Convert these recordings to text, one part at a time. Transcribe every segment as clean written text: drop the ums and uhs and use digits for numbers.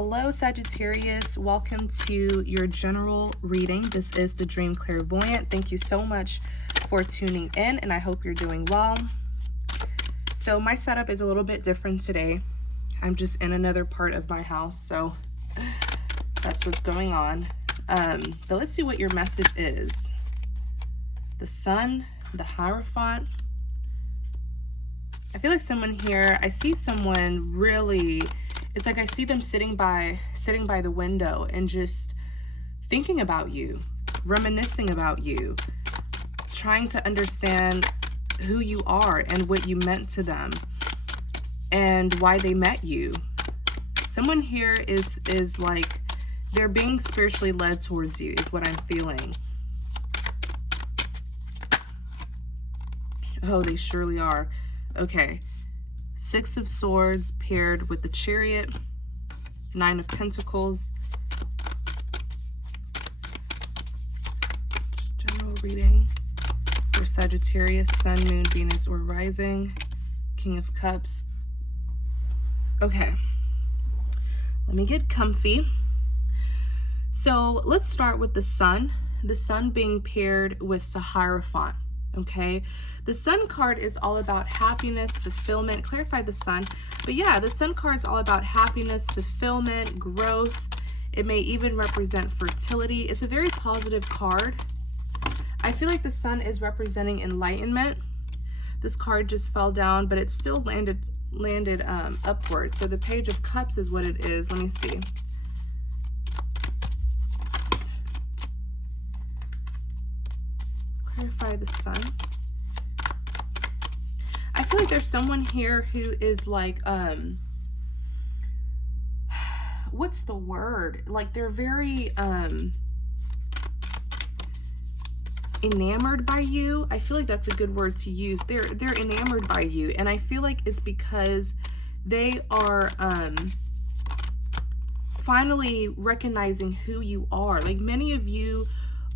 Hello, Sagittarius. Welcome to your general reading. This is the Dream Clairvoyant. Thank you so much for tuning in, and I hope you're doing well. So my setup is a little bit different today. I'm just in another part of my house, so that's what's going on. But let's see what your message is. The Sun, the Hierophant. I feel like someone here, I see someone really, it's like I see them sitting by the window and just thinking about you, reminiscing about you, trying to understand who you are and what you meant to them and why they met you. Someone here is like they're being spiritually led towards you is what I'm feeling. Oh, they surely are. Okay, Six of Swords paired with the Chariot, Nine of Pentacles. General reading for Sagittarius, Sun, Moon, Venus, or Rising. King of Cups. Okay, let me get comfy. So let's start with the Sun being paired with the Hierophant. Okay, the Sun card is all about happiness, fulfillment. Clarify the Sun, but yeah, the Sun card is all about happiness, fulfillment, growth. It may even represent fertility. It's a very positive card. I feel like the Sun is representing enlightenment. This card just fell down, but it still landed upward. So the Page of Cups is what it is. Let me see. Clarify the Sun. I feel like there's someone here who is like, what's the word? Like they're very enamored by you. I feel like that's a good word to use. They're enamored by you, and I feel like it's because they are finally recognizing who you are. Like many of you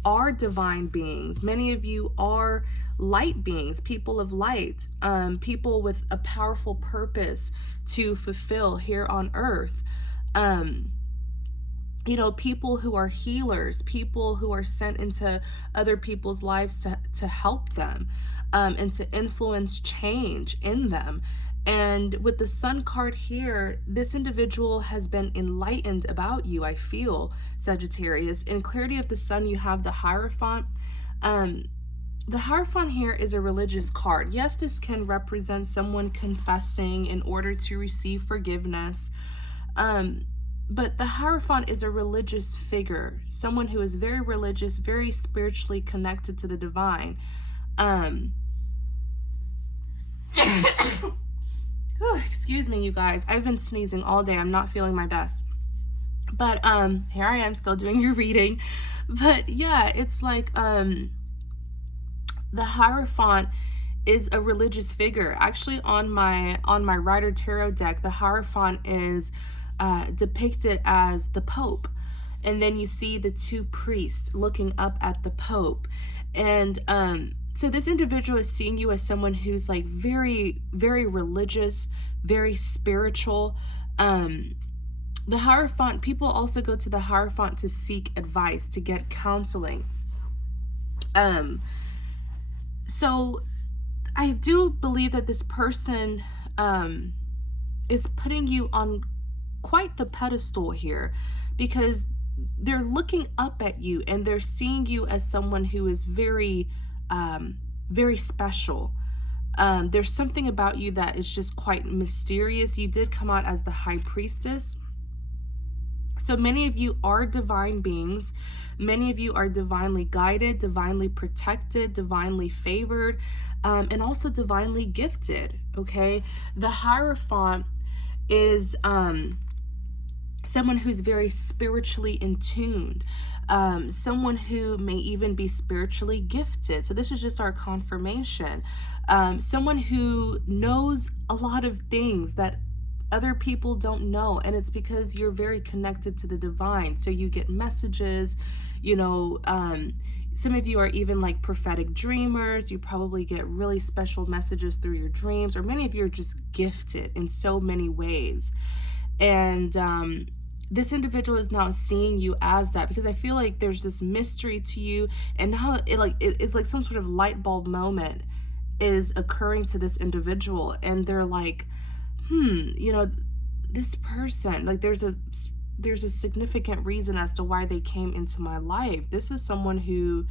are divine beings. Many of you are light beings, people of light, people with a powerful purpose to fulfill here on earth. You know, people who are healers, people who are sent into other people's lives to help them and to influence change in them. And with the Sun card here, this individual has been enlightened about you, I feel, Sagittarius. In clarity of the Sun, you have the Hierophant. The Hierophant here is a religious card. Yes, this can represent someone confessing in order to receive forgiveness. But the Hierophant is a religious figure, someone who is very religious, very spiritually connected to the divine. Excuse me, you guys. I've been sneezing all day. I'm not feeling my best. But here I am still doing your reading. But yeah, it's like the Hierophant is a religious figure. Actually, on my Rider Tarot deck, the Hierophant is depicted as the Pope. And then you see the two priests looking up at the Pope. And so this individual is seeing you as someone who's like very, very religious, very spiritual. The Hierophant, people also go to the Hierophant to seek advice, to get counseling. So I do believe that this person is putting you on quite the pedestal here, because they're looking up at you and they're seeing you as someone who is very very special. There's something about you that is just quite mysterious. You did come out as the High Priestess. So many of you are divine beings. Many of you are divinely guided, divinely protected, divinely favored, and also divinely gifted, okay? The Hierophant is someone who's very spiritually in tune. Someone who may even be spiritually gifted. So this is just our confirmation. Someone who knows a lot of things that other people don't know, and it's because you're very connected to the divine. So you get messages, you know, some of you are even like prophetic dreamers. You probably get really special messages through your dreams, or many of you are just gifted in so many ways. And this individual is now seeing you as that, because I feel like there's this mystery to you, and now it's like some sort of light bulb moment is occurring to this individual, and they're like, you know, this person, like there's a significant reason as to why they came into my life. This is someone who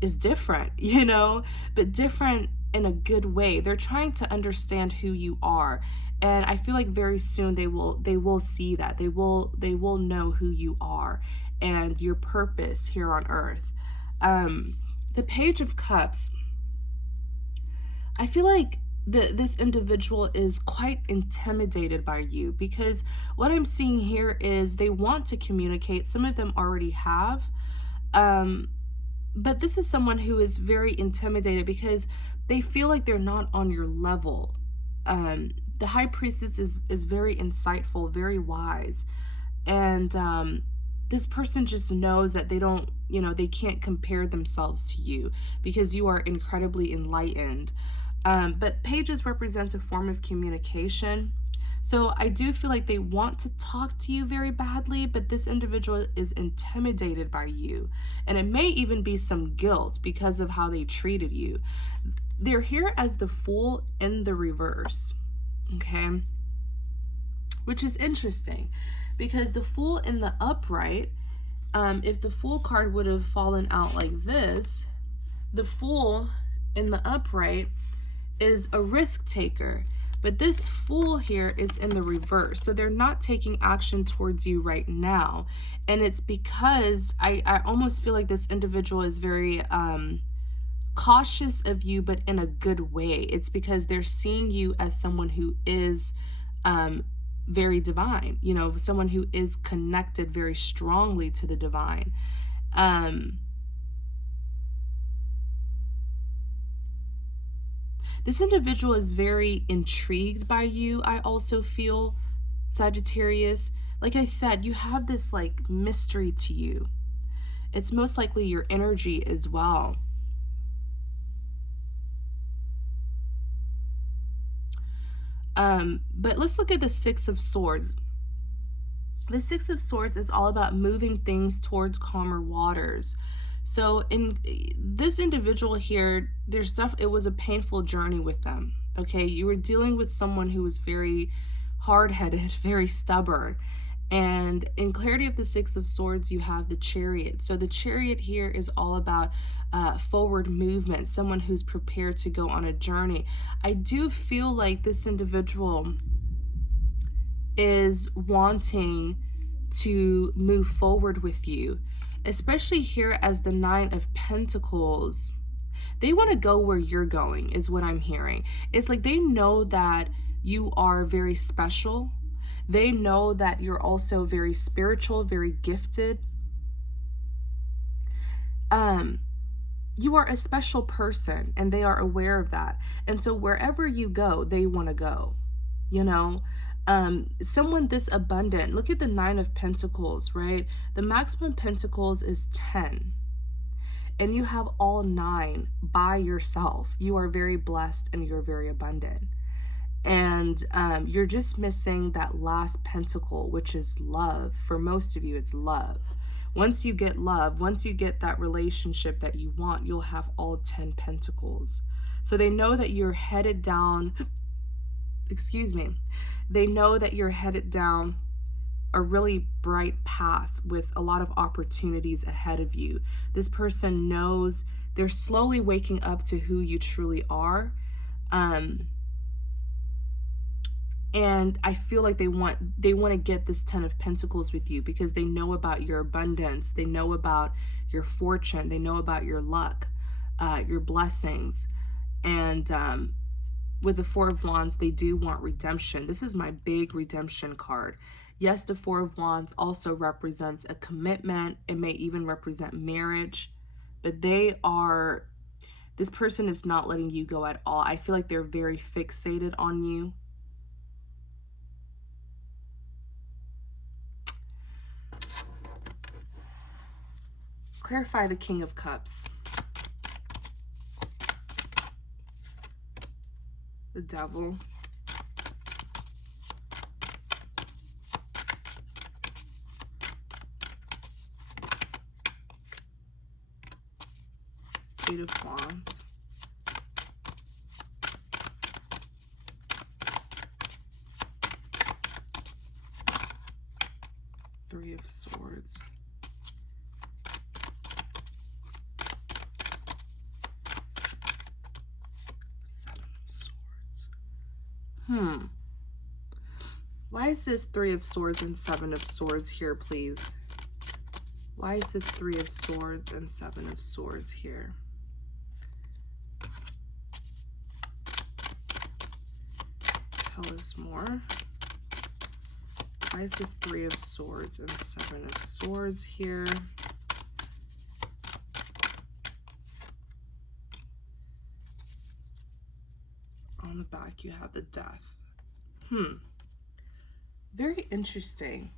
is different, you know, but different in a good way. They're trying to understand who you are. And I feel like very soon they will see that. They will know who you are and your purpose here on earth. The Page of Cups, I feel like this individual is quite intimidated by you, because what I'm seeing here is they want to communicate. Some of them already have. But this is someone who is very intimidated because they feel like they're not on your level. The High Priestess is very insightful, very wise. And this person just knows that they don't, you know, they can't compare themselves to you because you are incredibly enlightened. But pages represents a form of communication. So I do feel like they want to talk to you very badly, but this individual is intimidated by you. And it may even be some guilt because of how they treated you. They're here as the Fool in the reverse, okay? Which is interesting because the Fool in the upright, if the Fool card would have fallen out like this, the Fool in the upright is a risk taker. But this Fool here is in the reverse. So they're not taking action towards you right now. And it's because I almost feel like this individual is very cautious of you, but in a good way. It's because they're seeing you as someone who is very divine, you know, someone who is connected very strongly to the divine. This individual is very intrigued by you, I also feel, Sagittarius. Like I said, you have this like mystery to you. It's most likely your energy as well. But let's look at the Six of Swords. The Six of Swords is all about moving things towards calmer waters. So in this individual here, it was a painful journey with them. Okay, you were dealing with someone who was very hard-headed, very stubborn. And in clarity of the Six of Swords, you have the Chariot. So the Chariot here is all about forward movement, someone who's prepared to go on a journey. I do feel like this individual is wanting to move forward with you, especially here as the Nine of Pentacles. They want to go where you're going is what I'm hearing. It's like they know that you are very special. They know that you're also very spiritual, very gifted. You are a special person, and they are aware of that. And so wherever you go, they want to go, you know. Someone this abundant, look at the Nine of Pentacles, right? The maximum pentacles is 10, and you have all 9 by yourself. You are very blessed and you're very abundant, and you're just missing that last pentacle, which is love. For most of you, it's love. Once you get love, once you get that relationship that you want, you'll have all 10 pentacles. So they know that you're headed down, they know that you're headed down a really bright path with a lot of opportunities ahead of you. This person knows, they're slowly waking up to who you truly are. And I feel like they want to get this 10 of Pentacles with you because they know about your abundance, they know about your fortune, they know about your luck, your blessings. And with the Four of Wands, they do want redemption. This is my big redemption card. Yes, the Four of Wands also represents a commitment. It may even represent marriage, but this person is not letting you go at all. I feel like they're very fixated on you. Clarify the King of Cups. The Devil. Eight of Wands. Three of Swords. Seven of Swords. Why is this Three of Swords and Seven of Swords here, please? Why is this Three of Swords and Seven of Swords here? Tell us more. Why is this Three of Swords and Seven of Swords here? On the back, you have the Death. Very interesting.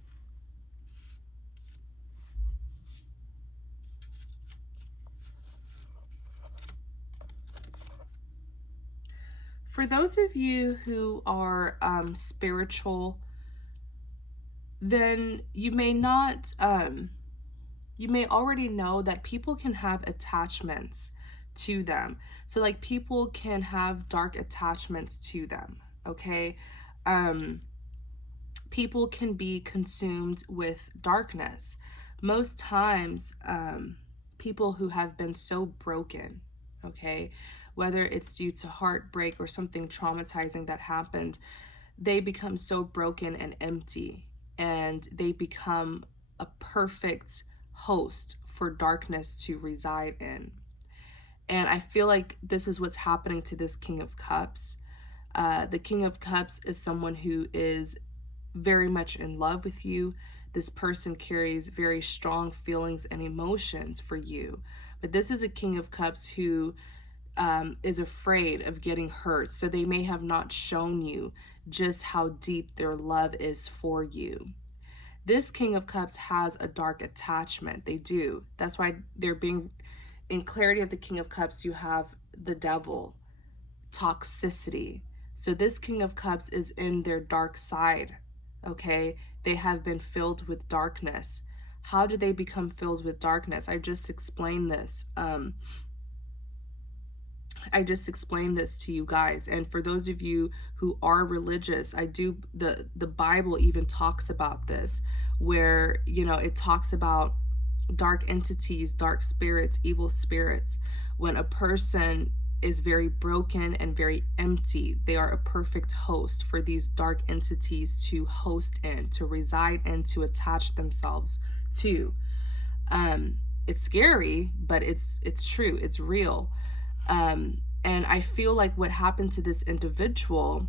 For those of you who are spiritual, then you may not, you may already know that people can have attachments to them. So like people can have dark attachments to them, okay? People can be consumed with darkness. Most times, people who have been so broken, okay, whether it's due to heartbreak or something traumatizing that happened, they become so broken and empty, and they become a perfect host for darkness to reside in. And I feel like this is what's happening to this King of Cups. The King of Cups is someone who is very much in love with you. This person carries very strong feelings and emotions for you. But this is a King of Cups who is afraid of getting hurt. So they may have not shown you just how deep their love is for you. This King of Cups has a dark attachment. They do. That's why they're being, in clarity of the King of Cups, you have the Devil, toxicity. So this King of Cups is in their dark side, okay? They have been filled with darkness. How did they become filled with darkness? I just explained this. I just explained this to you guys. And for those of you who are religious, the Bible even talks about this, where, you know, it talks about dark entities, dark spirits, evil spirits. When a person is very broken and very empty, they are a perfect host for these dark entities to host in, to reside in, to attach themselves to. It's scary, but it's true, it's real. And I feel like what happened to this individual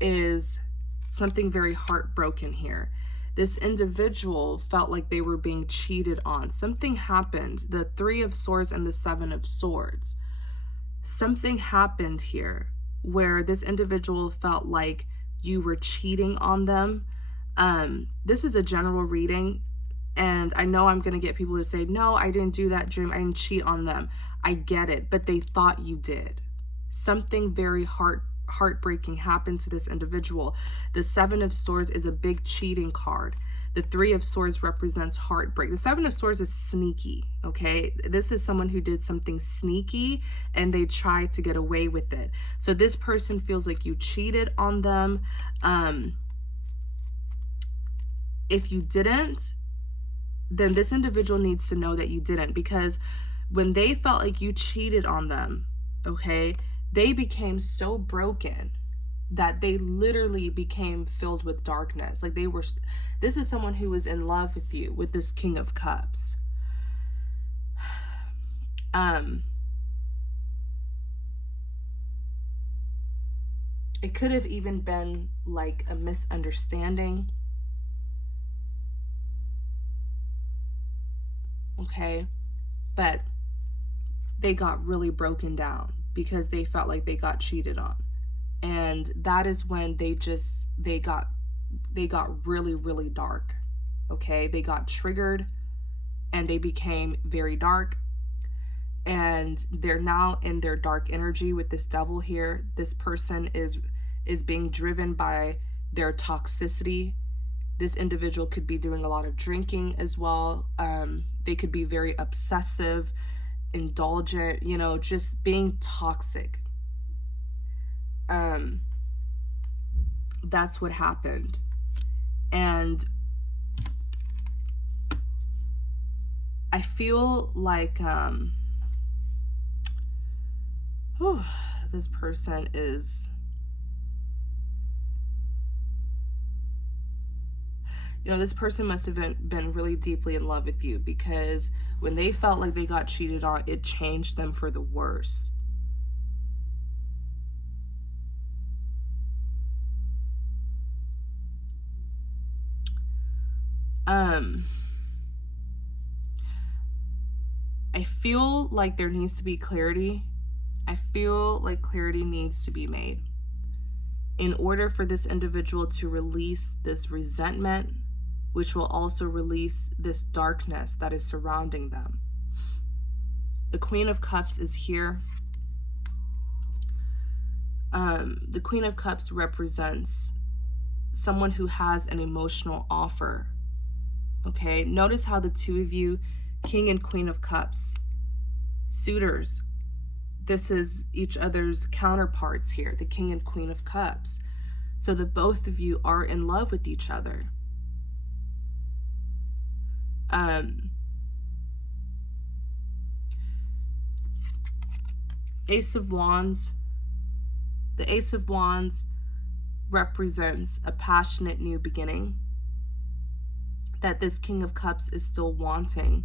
is something very heartbroken here. This individual felt like they were being cheated on. Something happened. The Three of Swords and the Seven of Swords. Something happened here where this individual felt like you were cheating on them. This is a general reading, and I know I'm going to get people to say, no, I didn't do that, Dream. I didn't cheat on them. I get it, but they thought you did. Something very heartbreaking happened to this individual. The Seven of Swords is a big cheating card. The Three of Swords represents heartbreak. The Seven of Swords is sneaky, okay? This is someone who did something sneaky and they tried to get away with it. So this person feels like you cheated on them. If you didn't, then this individual needs to know that you didn't, because when they felt like you cheated on them, okay, they became so broken that they literally became filled with darkness. Like this is someone who was in love with you, with this King of Cups. It could have even been like a misunderstanding. Okay, but they got really broken down because they felt like they got cheated on. And that is when they got really, really dark. Okay, they got triggered and they became very dark, and they're now in their dark energy with this Devil here. This person is being driven by their toxicity. This individual could be doing a lot of drinking as well. They could be very obsessive. indulgent, you know, just being toxic. That's what happened. And I feel like this person is, you know, this person must have been really deeply in love with you, because when they felt like they got cheated on, it changed them for the worse. I feel like there needs to be clarity. I feel like clarity needs to be made in order for this individual to release this resentment, which will also release this darkness that is surrounding them. The Queen of Cups is here. The Queen of Cups represents someone who has an emotional offer. Okay, notice how the two of you, King and Queen of Cups, suitors, this is each other's counterparts here, the King and Queen of Cups, so that both of you are in love with each other. Ace of Wands. The Ace of Wands represents a passionate new beginning that this King of Cups is still wanting.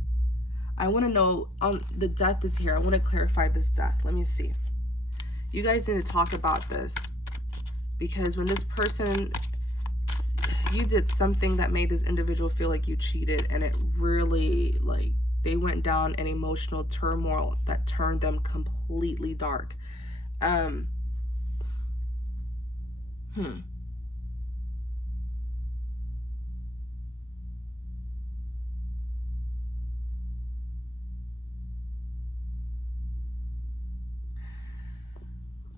I want to know, the Death is here. I want to clarify this Death. Let me see. You guys need to talk about this, because when this person, you did something that made this individual feel like you cheated, and it really, like, they went down an emotional turmoil that turned them completely dark.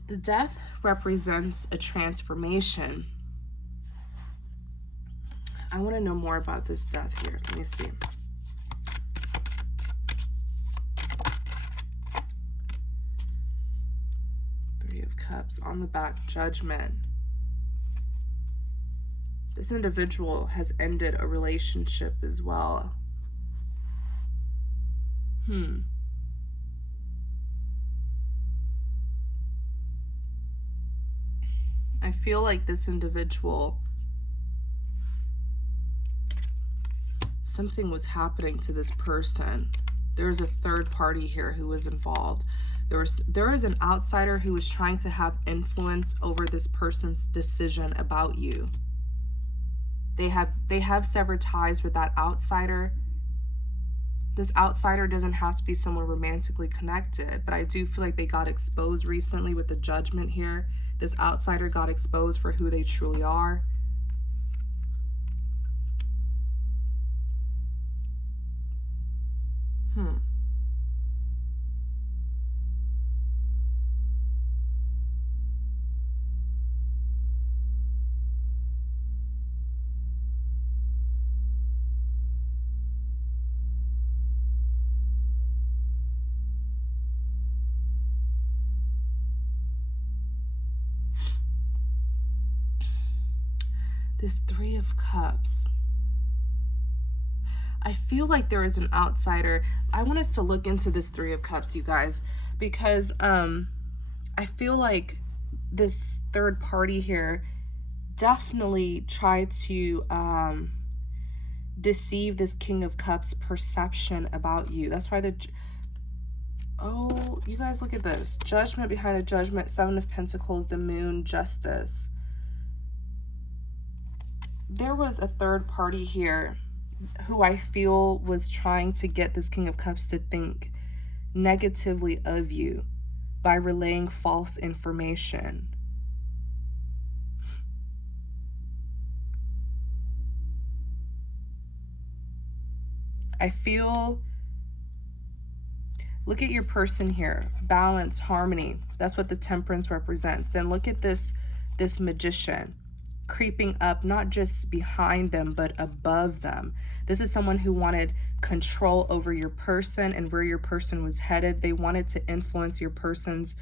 The Death represents a transformation. I want to know more about this Death here. Let me see. Three of Cups on the back, Judgment. This individual has ended a relationship as well. I feel like this individual, something was happening to this person. There's a third party here who was involved. There is an outsider who was trying to have influence over this person's decision about you. They have severed ties with that outsider. This outsider doesn't have to be someone romantically connected, but I do feel like they got exposed recently with the Judgment here. This outsider got exposed for who they truly are. This Three of Cups. I feel like there is an outsider. I want us to look into this Three of Cups, you guys, because I feel like this third party here definitely tried to deceive this King of Cups perception about you. That's why you guys, look at this. Judgment behind the Judgment, Seven of Pentacles, the Moon, Justice. There was a third party here who I feel was trying to get this King of Cups to think negatively of you by relaying false information. I feel, look at your person here, balance, harmony. That's what the Temperance represents. Then look at this Magician. creeping up, not just behind them, but above them. This is someone who wanted control over your person and where your person was headed. They wanted to influence your person's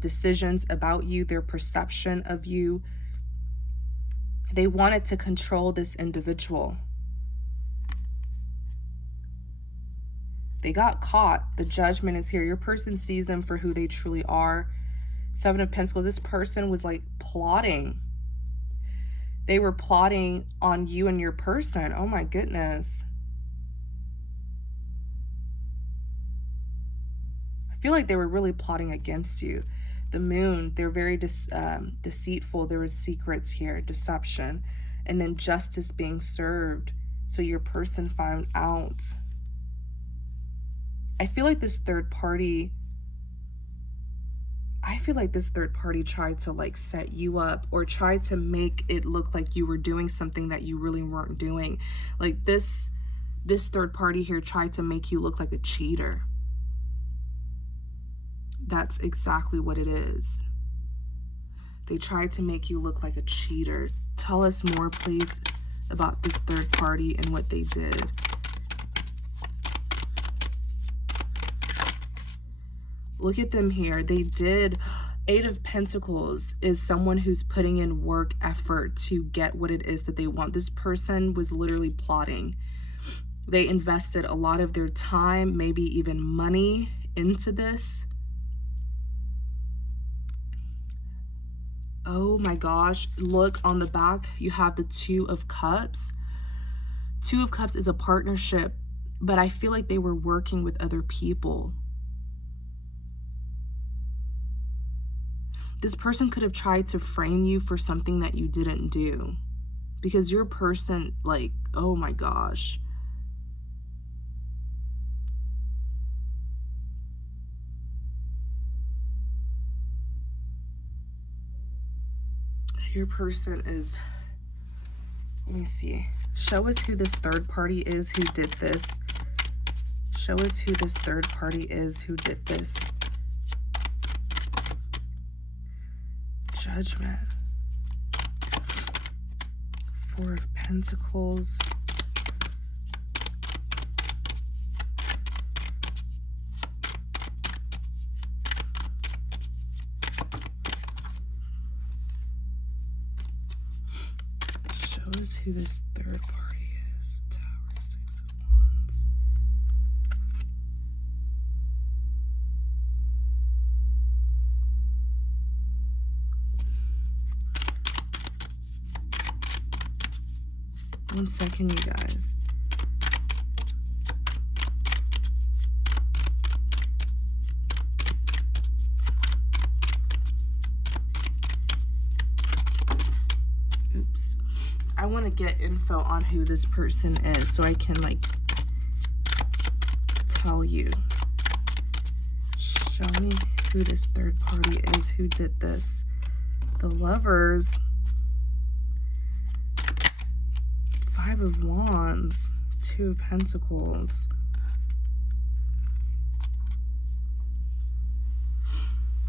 decisions about you, their perception of you. They wanted to control this individual. They got caught. The judgment is here. Your person sees them for who they truly are. 7 of Pentacles. This person was like plotting. They were plotting on you and your person. Oh my goodness. I feel like they were really plotting against you. The Moon, they're very deceitful. There was secrets here, deception, and then justice being served. So your person found out. I feel like this third party tried to like set you up or tried to make it look like you were doing something that you really weren't doing. Like this third party here tried to make you look like a cheater. That's exactly what it is. They tried to make you look like a cheater. Tell us more, please, about this third party and what they did. Look at them here. They did. 8 of Pentacles is someone who's putting in work, effort to get what it is that they want. This person was literally plotting. They invested a lot of their time, maybe even money, into this. Oh my gosh. Look on the back. You have the 2 of Cups. 2 of Cups is a partnership, but I feel like they were working with other people. This person could have tried to frame you for something that you didn't do. Because your person, like, oh my gosh. Your person is, let me see. Show us who this third party is who did this. Show us who this third party is who did this. Judgment. 4 of Pentacles. Show us who this third party is. Tower, 6 of Wands. One second, you guys. Oops. I want to get info on who this person is so I can like tell you. Show me who this third party is who did this. The Lovers. 5 of Wands, 2 of Pentacles.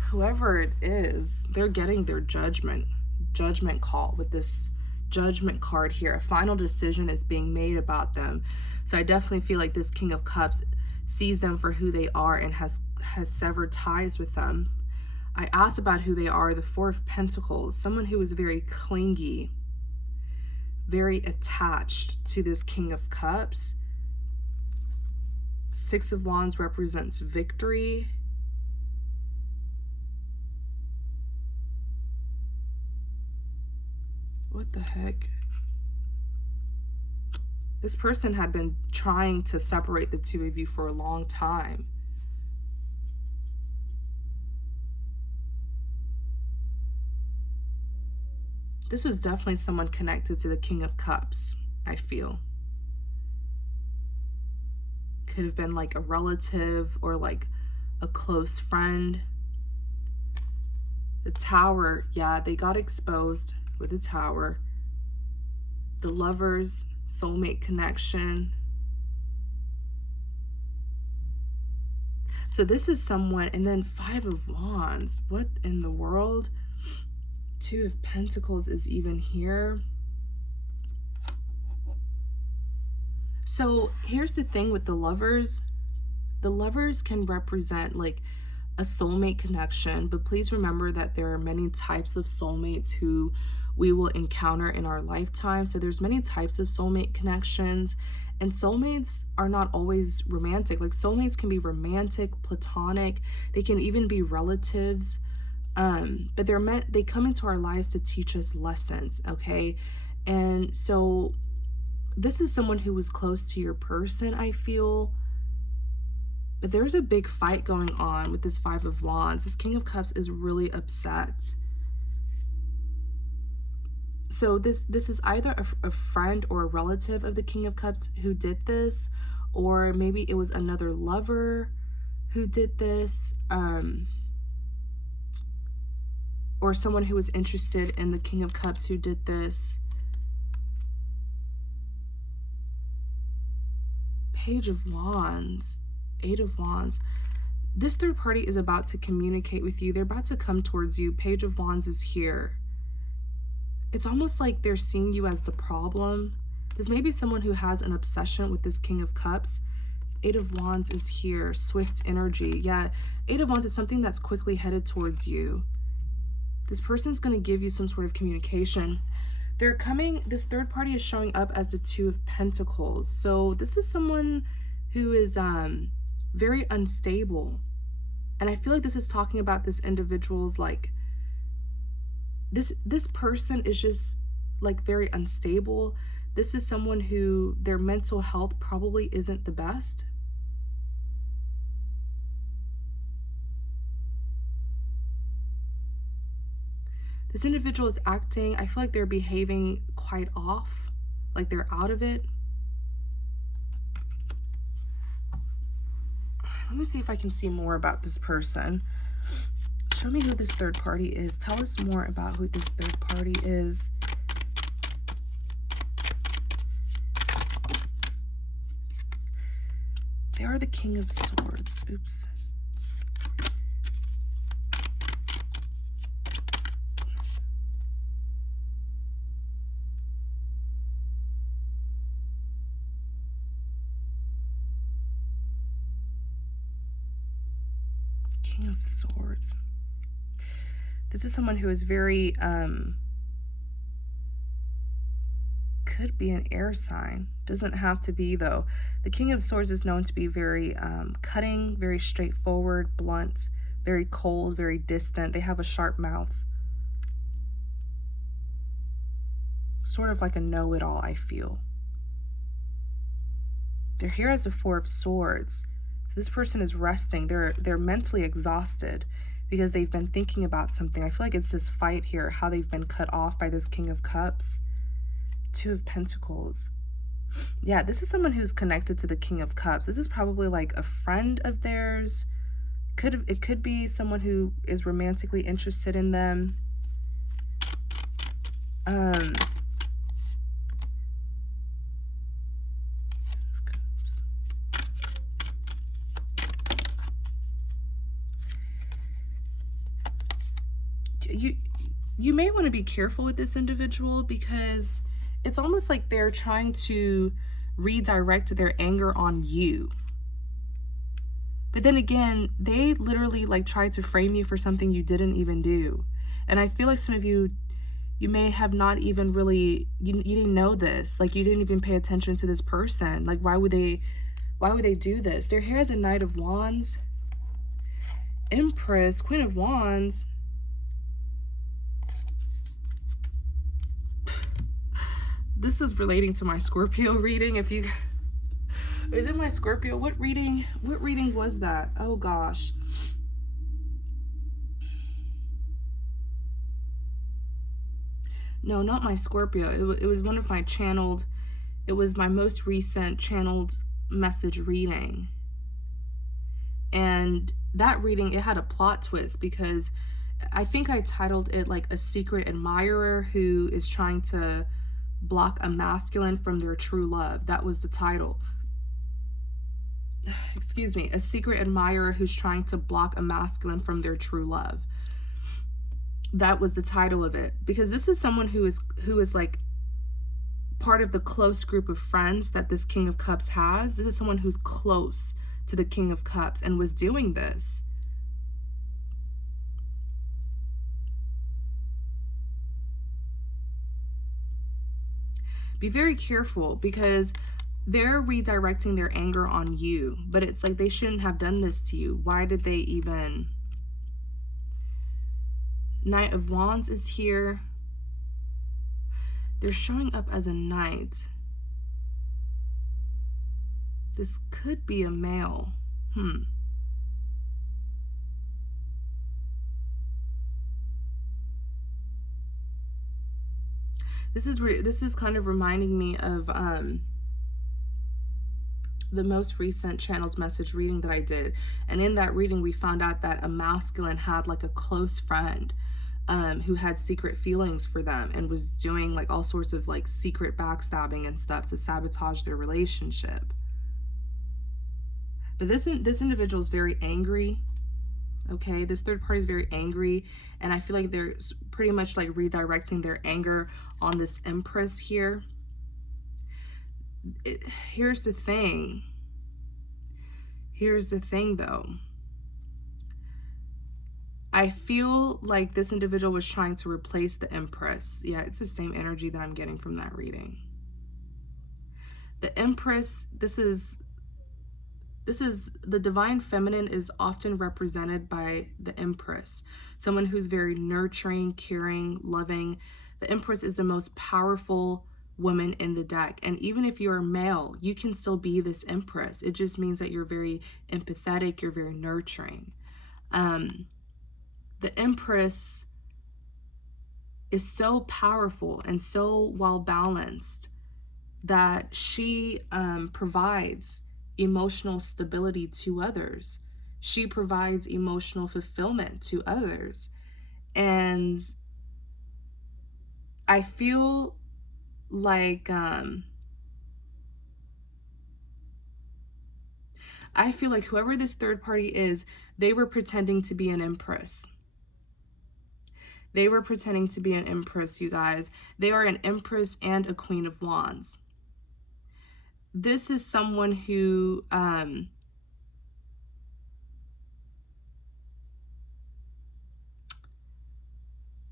Whoever it is, they're getting their judgment call with this Judgment card here. A final decision is being made about them. So I definitely feel like this King of Cups sees them for who they are and has severed ties with them. I asked about who they are. The 4 of Pentacles, someone who is very clingy, very attached to this King of Cups. 6 of Wands represents victory. What the heck? This person had been trying to separate the two of you for a long time. This was definitely someone connected to the King of Cups, I feel. Could have been like a relative or like a close friend. The Tower, yeah, they got exposed with the Tower. The Lovers, soulmate connection. So this is someone, and then 5 of Wands. What in the world? Two of Pentacles is even here. So here's the thing with the Lovers. The Lovers can represent like a soulmate connection, but please remember that there are many types of soulmates who we will encounter in our lifetime. So there's many types of soulmate connections, and soulmates are not always romantic. Like soulmates can be romantic, platonic, they can even be relatives. But they come into our lives to teach us lessons, okay? And so this is someone who was close to your person, I feel. But there's a big fight going on with this Five of Wands. This King of Cups is really upset. So this is either a friend or a relative of the King of Cups who did this, or maybe it was another lover who did this, or someone who was interested in the King of Cups who did this. Page of Wands, Eight of Wands. This third party is about to communicate with you. They're about to come towards you. Page of Wands is here. It's almost like they're seeing you as the problem. This may be someone who has an obsession with this King of Cups. Eight of Wands is here. Swift energy. Yeah, Eight of Wands is something that's quickly headed towards you. This person's going to give you some sort of communication. They're coming, this third party is showing up as the Two of Pentacles. So this is someone who is very unstable. And I feel like this is talking about this individual's like, this person is just like very unstable. This is someone who their mental health probably isn't the best. This individual is acting, I feel like they're behaving quite off, like they're out of it. Let me see if I can see more about this person. Show me who this third party is. Tell us more about who this third party is. They are the King of Swords. Oops. King of Swords. This is someone who is very, could be an air sign. Doesn't have to be, though. The King of Swords is known to be very cutting, very straightforward, blunt, very cold, very distant. They have a sharp mouth. Sort of like a know-it-all, I feel. They're here as a Four of Swords. So this person is resting. They're mentally exhausted because they've been thinking about something. I feel like it's this fight here, how they've been cut off by this King of Cups. Two of Pentacles. Yeah, this is someone who's connected to the King of Cups. This is probably like a friend of theirs. It could be someone who is romantically interested in them. You may want to be careful with this individual because it's almost like they're trying to redirect their anger on you. But then again, they literally like tried to frame you for something you didn't even do. And I feel like some of you may have not even really, you didn't know this. Like you didn't even pay attention to this person. Like why would they do this? They're here as a Knight of Wands, Empress, Queen of Wands. This is relating to my Scorpio reading. If you, is it my Scorpio? What reading was that? Oh gosh. No, not my Scorpio. It was one of my channeled, it was my most recent channeled message reading. And that reading, it had a plot twist because I think I titled it like a secret admirer who is trying to block a masculine from their true love. That was the title. Excuse me. A secret admirer who's trying to block a masculine from their true love. That was the title of it, because this is someone who is like part of the close group of friends that this King of Cups has. This is someone who's close to the King of Cups and was doing this. Be very careful, because they're redirecting their anger on you, but it's like they shouldn't have done this to you. Why did they even? Knight of Wands is here. They're showing up as a knight. This could be a male. This is kind of reminding me of the most recent channeled message reading that I did. And in that reading, we found out that a masculine had like a close friend who had secret feelings for them and was doing like all sorts of like secret backstabbing and stuff to sabotage their relationship. But this individual is very angry. Okay, this third party is very angry, and I feel like they're pretty much like redirecting their anger on this Empress here. Here's the thing though. I feel like this individual was trying to replace the Empress. Yeah, it's the same energy that I'm getting from that reading. The Empress, this is the divine feminine is often represented by the Empress, someone who's very nurturing, caring, loving. The Empress is the most powerful woman in the deck, and even if you're a male, you can still be this Empress. It just means that you're very empathetic, you're very nurturing. The Empress is so powerful and so well balanced that she provides emotional stability to others. She provides emotional fulfillment to others. And I feel like whoever this third party is, they were pretending to be an Empress. They were pretending to be an Empress, you guys. They are an Empress and a Queen of Wands. This is someone who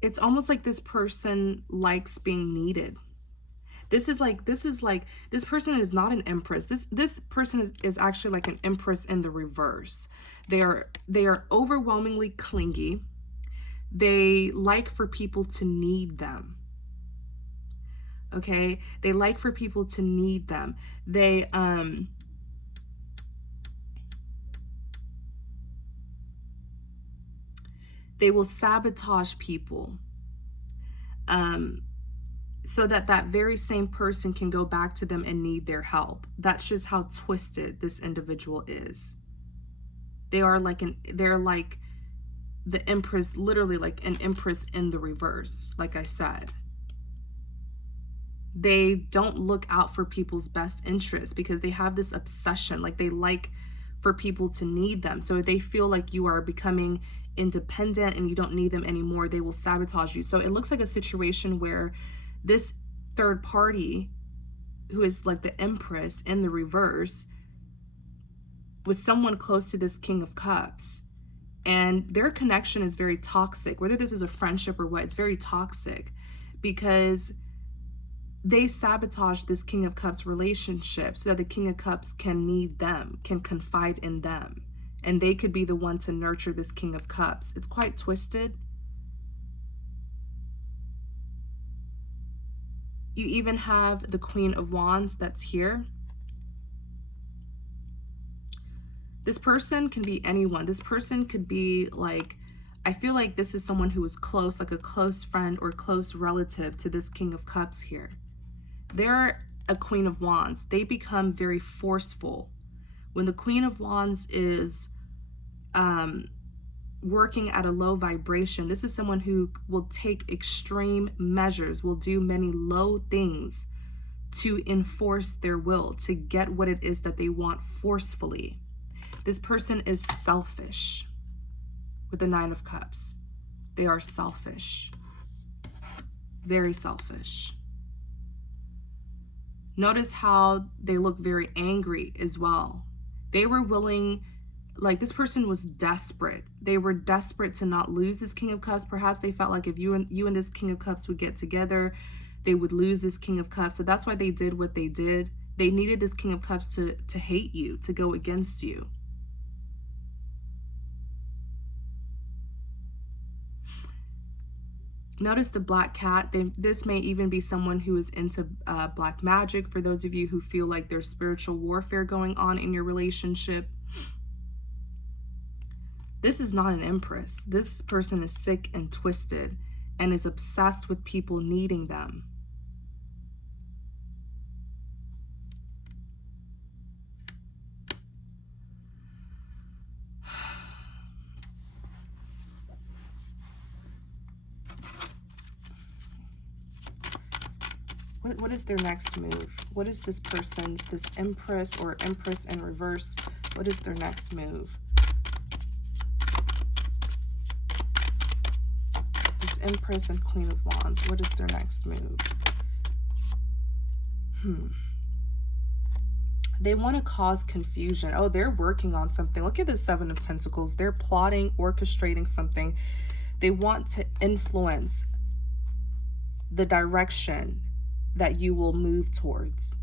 it's almost like this person likes being needed. This person is not an Empress. This person is actually like an Empress in the reverse. They are overwhelmingly clingy. They like for people to need them. Okay? They like for people to need them. They will sabotage people so that very same person can go back to them and need their help. That's just how twisted this individual is. They're like the Empress, literally like an Empress in the reverse, like I said. They don't look out for people's best interests because they have this obsession, like they like for people to need them. So if they feel like you are becoming independent and you don't need them anymore, they will sabotage you. So it looks like a situation where this third party, who is like the Empress in the reverse, was someone close to this King of Cups. And their connection is very toxic. Whether this is a friendship or what, it's very toxic because they sabotage this King of Cups relationship so that the King of Cups can need them, can confide in them. And they could be the one to nurture this King of Cups. It's quite twisted. You even have the Queen of Wands that's here. This person can be anyone. This person could be like, I feel like this is someone who is close, like a close friend or close relative to this King of Cups here. They're a Queen of Wands. They become very forceful. When the Queen of Wands is working at a low vibration, this is someone who will take extreme measures, will do many low things to enforce their will, to get what it is that they want forcefully. This person is selfish with the Nine of Cups. They are selfish. Very selfish. Notice how they look very angry as well. They were willing, like this person was desperate. They were desperate to not lose this King of Cups. Perhaps they felt like if you and this King of Cups would get together, they would lose this King of Cups. So that's why they did what they did. They needed this King of Cups to hate you, to go against you. Notice the black cat. This may even be someone who is into black magic, for those of you who feel like there's spiritual warfare going on in your relationship. This is not an empress. This person is sick and twisted and is obsessed with people needing them. What is their next move? What is this person's, this Empress or Empress in reverse? What is their next move? This Empress and Queen of Wands, what is their next move? They want to cause confusion. Oh, they're working on something. Look at the Seven of Pentacles. They're plotting, orchestrating something. They want to influence the direction that you will move towards.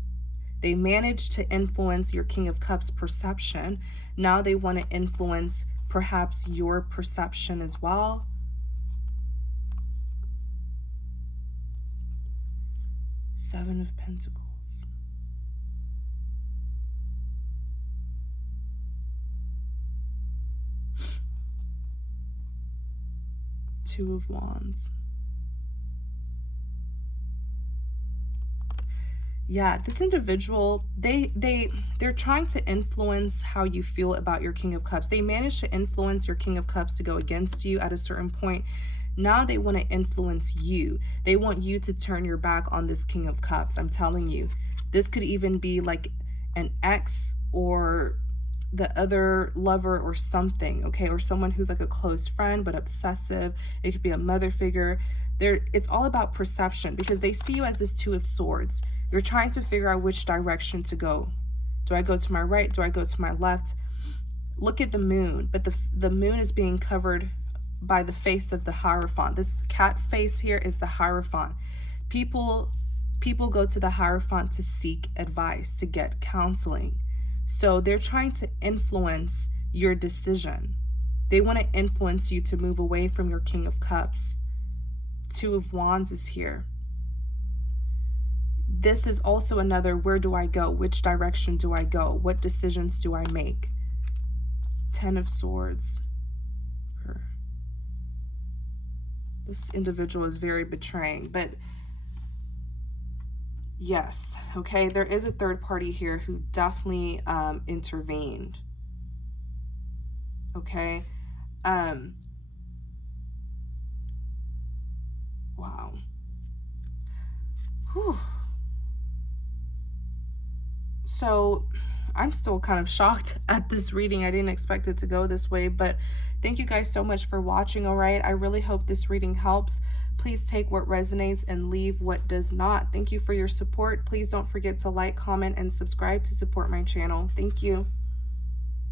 They managed to influence your King of Cups perception. Now they want to influence perhaps your perception as well. Seven of Pentacles. Two of Wands. Yeah, this individual, they're trying to influence how you feel about your King of Cups. They managed to influence your King of Cups to go against you at a certain point. Now they want to influence you. They want you to turn your back on this King of Cups. I'm telling you, this could even be like an ex or the other lover or something, okay? Or someone who's like a close friend but obsessive. It could be a mother figure. It's all about perception, because they see you as this Two of Swords. You're trying to figure out which direction to go. Do I go to my right? Do I go to my left? Look at the moon, but the moon is being covered by the face of the Hierophant. This cat face here is the Hierophant. People go to the Hierophant to seek advice, to get counseling. So they're trying to influence your decision. They want to influence you to move away from your King of Cups. Two of Wands is here. This is also another, where do I go? Which direction do I go? What decisions do I make? Ten of Swords. This individual is very betraying, but yes, okay, there is a third party here who definitely intervened. Okay. Wow. Whew. So I'm still kind of shocked at this reading. I didn't expect it to go this way, but thank you guys so much for watching, all right? I really hope this reading helps. Please take what resonates and leave what does not. Thank you for your support. Please don't forget to like, comment, and subscribe to support my channel. Thank you.